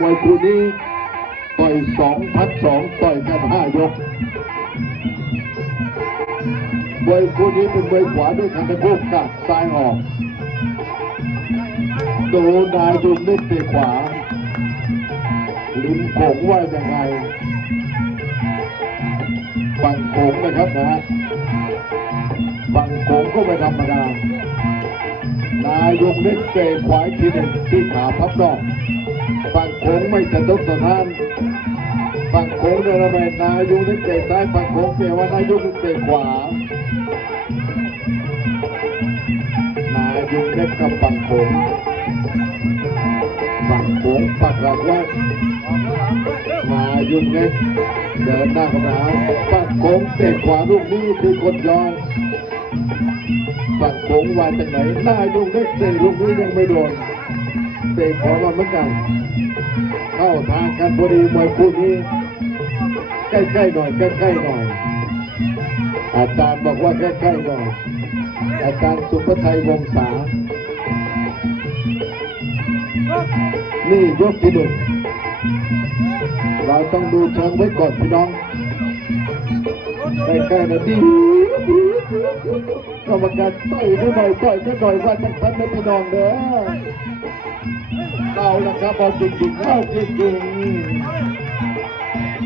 มวยคู่นี้ต่อยสองพัดสองต่อยกันห้ายกมวยคู่นี้เป็นมวยขวาด้วยกันทั้งคู่กัดซ้ายออกดูนายดูนิดเตขวา ลิ้มโขงว่ายังไงฝั่งโขงนะครับนะฮะฝั่งโขงก็ไม่ธรรมดานายกเล็กเตะขวาทีหนึ่งที่ขาพับนอก ฝั่งโขงไม่สะทกสะท้านฝั่งโขงเดินไปนายกเล็กเตะซ้ายฝั่งโขงเตะว่านายกเล็กเตะขวานายกเล็กกับฝั่งโขงฝั่งโขงปักหลักไว้มายุ่งเล็กเดินหน้าเข้ามาปักโค้งเตะขวาลูกนี้คือกดยองปักโค้งวาจากไหนนายุ่งเล็กเตะลูกนี้ยังไม่โดนเตะขอมาเหมือนกัน เข้าทางกันพอดีมวยคู่นี้ใกล้ๆหน่อยใกล้ๆหน่อย อาจารย์บอกว่าใกล้ๆหน่อย อาจารย์สุภชัยวงศา นี่ยกที่หนึ่งเราต้องดูเชิงไว้ก่อนพี่น้องใกล้ๆนะดิกรรมการต่อยก็หน่อยต่อยก็หน่อยว่าจังสันนะพี่น้องเด้อ เอาละครับเอาจริงๆเอาจริงๆ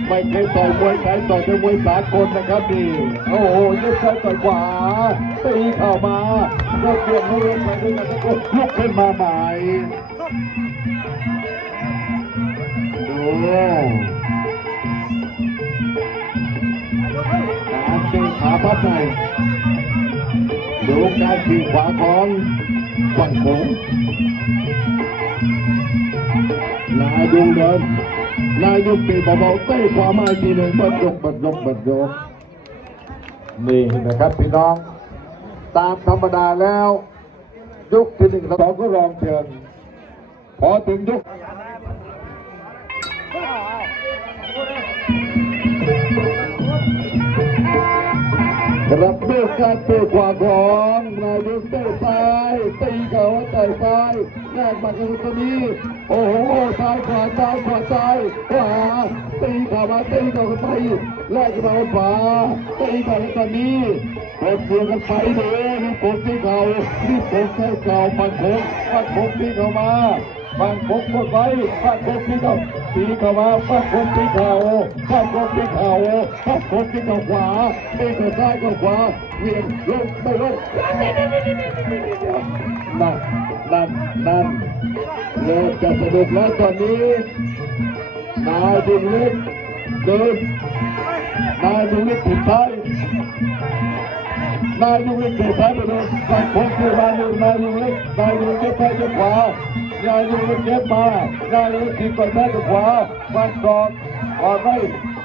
ไม่เคยต่อยมวยไทยต่อยแต่มวยสากลนะครับนี่โอ้โหยุบซ้ายต่อยขวาตีเข้ามาเลือกเปลี่ยนให้เล่นไปด้วยกันแล้วก็ลุกขึ้นมาใหม่ดูกาเตะขาพับในดูการขี่ขวาของฝั่งโขงายดูเดินนายดูตีเบาๆเตะขวามาอีกทีหนึ่งบัดยกบัดยกบัดยกนี่นะครับพี่น้อง ตามธรรมดาแล้วยกที่หนึ่งสองก็รองเชิญพอถึงยกรับด้วยการเตะขวาของนายกเตะซ้ายตีเขาต่อยซ้าย แลกมากันตรงนี้ โอ้โหซ้ายขวาซ้ายขวาซ้ายขวาตีข้ามาตีเข้าไปแลกกันมาขวาตีเข้ามาตอนนี้กดเสียงกันไปเลยนี่กดที่เขานี่กดแค่เก่าปันโคกปันโคกที่เขามาปันโคกกดไว้ปันโคกที่เขาตีเขามาปันโคกที่เขาปันโคกที่เขาปันโคกที่เขาขวาตีเขาซ้ายเขาขวาเวียนลงไปลงนั่น นั่นนั่นเริ่มจะสนุกแล้วตอนนี้นายดุงเล็กเดินนายดุงเล็กสุดท้ายนายยุงเล็กเตะซ้ายไปเลยนายพงคือนายยุงนายยุงเล็กนายยุงเล็กไปจะขวานายยุงเล็กเก็บมานายยุงทีก่อนแม่จะขวามันกอดกอดไม่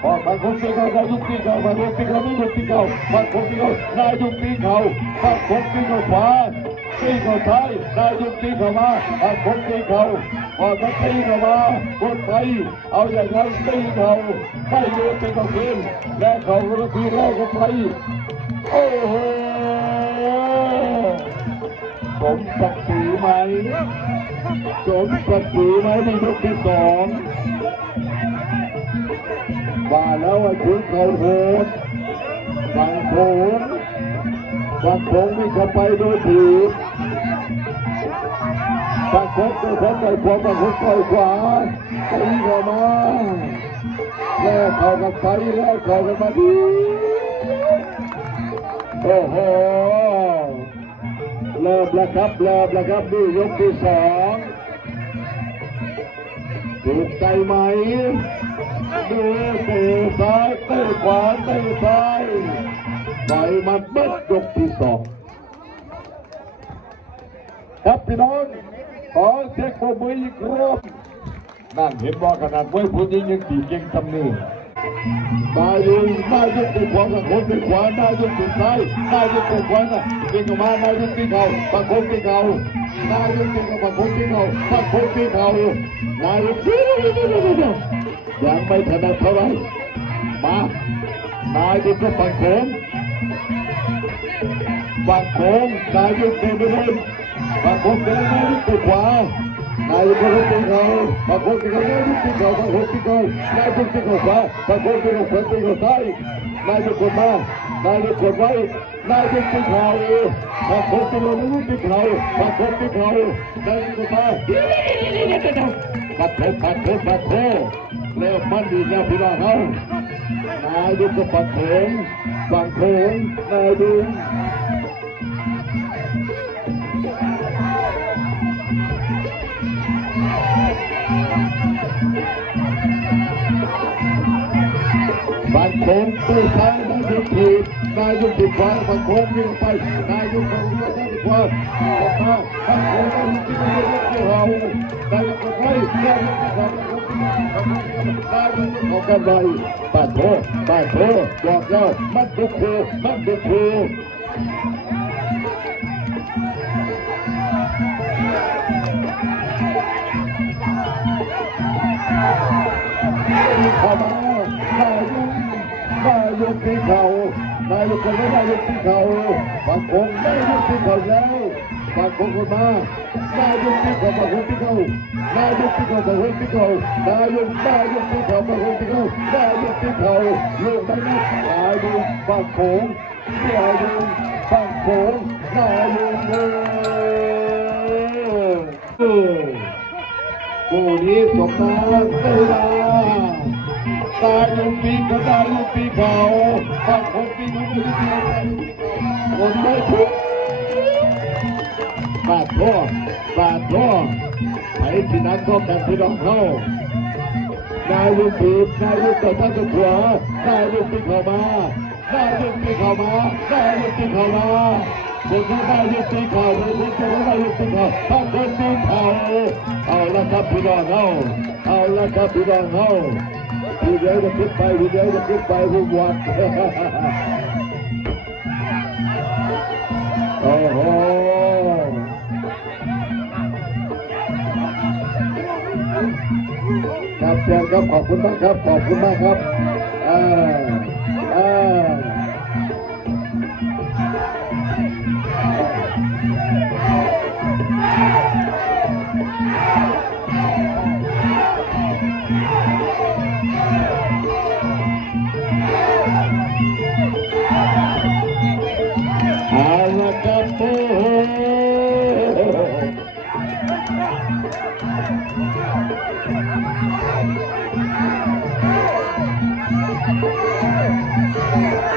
กอดมันคงตีเขานายยุงตีเขามันคงตีเขาไม่ยุงตีเขามันคงตีเขานายยุงตีเขามันคงตีเขาขวา ตีเขาซ้ายนายยุงตีเขามามันคงตีเขาพอเขาตีเขามากดไปเอาอย่างนั้นตีเขาไม่ยืนตีเขาคืนและเขาก็ทีแรกก็ไปโอ้โหสมศักดิ์ศรีไหมสมศักดิ์ศรีไหมในยกที่สองว่าแล้วว่าชุดเขาโหดฝั่งโขงฝั่งโขงนี่จะไปโดยถือ ฝั่งโขงตัวเขาต่อยขวาฝั่งโขงต่อยขวาตีเข้ามาแล้วเข้ากันไปแล้วเข้ากันมาดีโอ้โหเริ่มแล้วครับเริ่มแล้วครับนี่ยกที่สองถูกใจไหมดูเตะซ้ายเตะขวาเตะซ้ายต่อยหมันเบิดยกที่สองครับพี่น้อง ขอเช็คปรบมืออีกรอบนั่นเห็นว่าขนาดมวยผู้หญิงยังตีเก่งทำนี่นายกนายกติดขวากับคนติดขวานายกติดซ้ายนายกติดขวาน่ะติดออกมานายกติดเข่าบางคนติดเข่านายกติดกับบางคนติดเข่าบางคนติดเข่านายกยังไม่ถนัดเท่าไหร่มานายกก็ฝั่งโขงฝั่งโขงนายกเดินไปเลยฝั่งโขงเดินนายกติดขวานายกคนที่เขาบางคนที่เขานายกที่เขาบางคนที่เขานายกที่เขาขวาบางคนนายยกคนไว้นายกที่งคนที่เขานายกที่เขาบางคน โถปัดโถปัดโถแล้วมันดีแล้วพี่น้องเขานายกก็ปัดโถบางคนนายกบางคนตู้ซ้า ยนายกถีบนายกถีบขวาบางคนยิงไปนายกคนก็ได้ขวาออกม นายกที่เขานายกคนไม่นายกที่เขาบางคนนายกที่เขาแล้วบางคนก็มานายกที่เขาบางคนที่เขานายกที่เขาบางคนที่เขานายกนายกที่เขาบางคนที่เขานายกที่เขาลงไปนะนายกบางโขงนายกบางโขงนายกเออผู้นี้สมน้ำเวลาตายยุปีก็ตายยุปีเขาบาง คนปีเขาไม่ได้คนไม่ถูกบาดท่อบาดท่อไอ้ที่นั้นก็กันพี่น้องเขานายยุปีนายยุต่อท่านก็ขวานายยุปีเข้ามานายยุปีเข้ามานายยุปีเข้ามาคนที่ได้ยุปีเขาคนที่จะได้ยุปีเขาถ้าคนปีเขาเอาละครับพี่น้องเขาเอาละครับพี่น้องเขา พี่เดียวจะขึ้นไปพี่เดียวจะขึ้นไปผู้วัดโอ้โหครับเชิญครับขอบคุณมากครับ ขอบคุณมากครับอ่า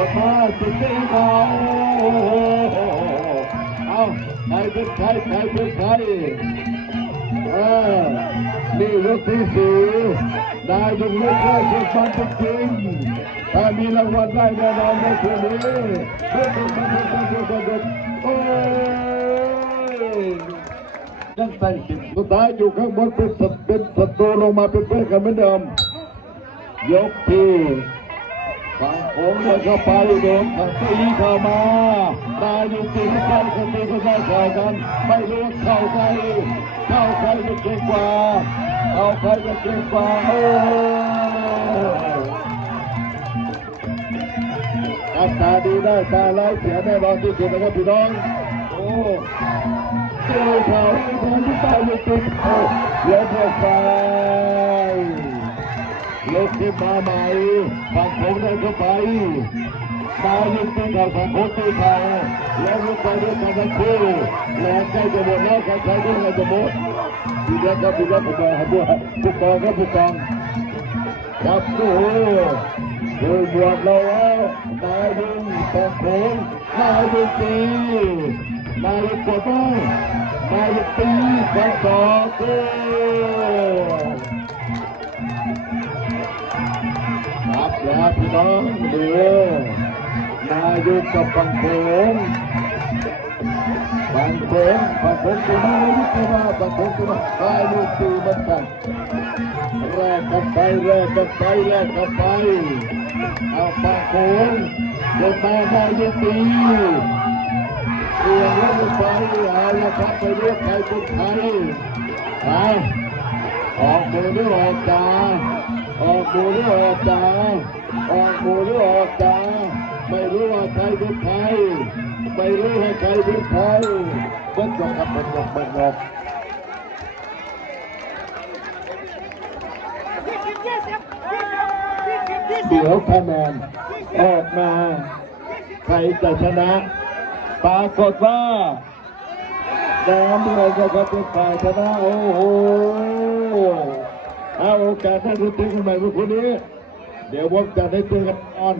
จะมาสุดที่เขาเอาใครเป็นใครใครเป็นใครเออนี่ยกที่สี่ได้ยกเลิกได้สุดมันจริงถ้ามีรางวัลได้แน่นอนในคืนนี้ยกที่สี่ยกที่สี่ยกที่สี่โอ้ยังแต่งติดสุดท้ายอยู่ข้างบนเป็นศัตรูเป็นศัตรูลงมาเป็นเพื่อนกันเหมือนเดิมยกที่ ฝั่งโค้งเดินเข้าไปโดนขังตีเข้ามาตายอยู่ตีกันคนตีก็ได้ข่ากันไม่รู้เข้าใครเข้าใครจะเก่งกว่าเข้าใครจะเก่งกว่าโอ้ครับตาดีได้ตาไร้เสียแน่นอนที่สุดนะครับพี่น้องโอ้เจ้าเขาคนที่ตายอยู่ติดโอ้แล้วเพอไฟ ลุกขึ้นมาใหม่ฝั่งผมได้เข้าไปตายอยู่ติดเขาฝั่งผมตีเขาแล้วลุกไปด้วยกันทั้งคู่แล้วใกล้จะหมดแล้วใครๆก็ใกล้จะหมดพี่เด็กครับพี่เด็กผมบอกให้ด้วยผู้กองครับผู้กองครับโอ้โหดูบวชเราแล้วนายดึงฝั่งผมนายดึงตีนายกดบ้างนายกตีฝั่งสองโอ้ครับแล้วพี่น้องเดูนายกกับฝั่งโขงบางโขงบางโขงตัวนี้ไม่รู้ว่าบางโขงตัวนี้ตายลูกตีเหมือนกันแรกกันไปแรกกันไปแรกกันไปเอาบางโขงเดินมาได้ลูกตีเรียงแล้วไปเอาละครับไปเรียกใครเป็นใครไปออกมือหรือออกตา ออกมือหรือออกตาออกมือหรือออกตาไม่รู้ว่าใครเป็นใครไม่รู้ว่าใครเป็นใครก็จงกับมันลงมันลงเดี๋ยวคะแนนออกมาใครจะชนะ ปรากฏว่าแดงเลยก็เป็นฝ่ายชนะโอ้โห เอาโอกาสให้รู้ตึงกันใหม่พวกคนนี้ เดี๋ยวผมจะได้เจอกันก่อน